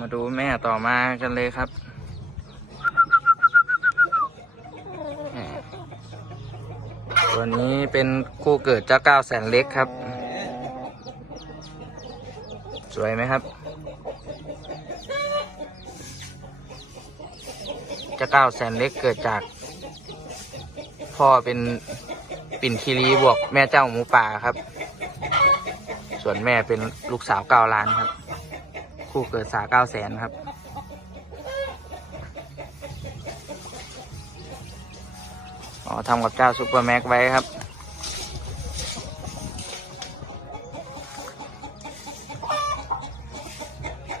มาดูแม่ต่อมากันเลยครับแหม่ตัวนี้เป็นคู่เกิดเจ้าเก้าแสนเล็กครับ สวยไหมครับ เจ้าเก้าแสนเล็กเกิดจาก พ่อเป็นปิ่นคีรีบวกแม่เจ้าหมูป่าครับ ส่วนแม่เป็นลูกสาวเก้าล้านครับ คู่เกิดสาเก้าแสนครับ อ๋อทำกับเจ้าซูเปอร์แม็กไว้ครับ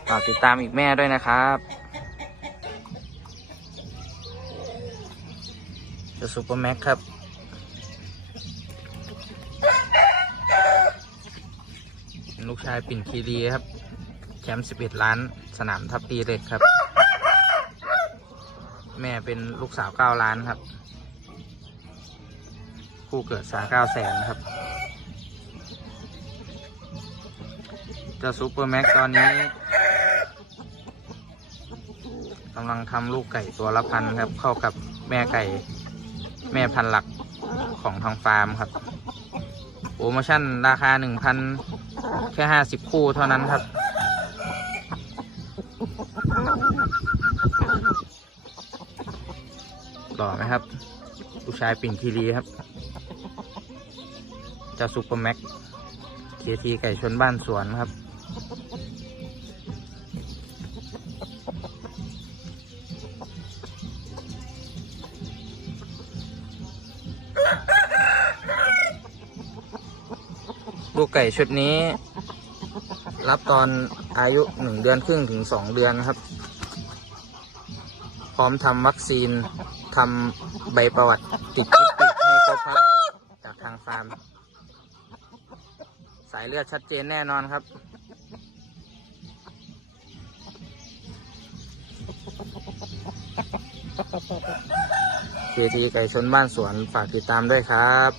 ฝากติดตามอีกแม่ด้วยนะครับเจ้าซูเปอร์แม็กครับลูกชายปิ่นคีรีครับ แชมป์11ล้านสนามทับตีเหล็กครับ แม่เป็นลูกสาว9ล้านครับ คู่เกิดสา9แสนครับเจ้าซูเปอร์แม็กตอนนี้กำลังทำลูกไก่ตัวละพันครับ เข้ากับแม่ไก่แม่พันหลักของทางฟาร์มครับโปรโมชั่นราคา 1,000 แค่ 50 คู่เท่านั้นครับ หล่อไหมครับลูกชายปิ่นคีรีครับ เจ้าซูเปอร์แม็กเคทีไก่ชนบ้านสวนครับ ลูกไก่ชุดนี้ รับตอนอายุหนึ่งเดือนครึ่งถึงสองเดือนครับ พร้อมทำวัคซีนทำใบประวัติติดคุกติดให้ครบครับจากทางฟาร์ม สายเลือดชัดเจนแน่นอนครับเคทีไก่ชนบ้านสวนฝากติดตามด้วยครับ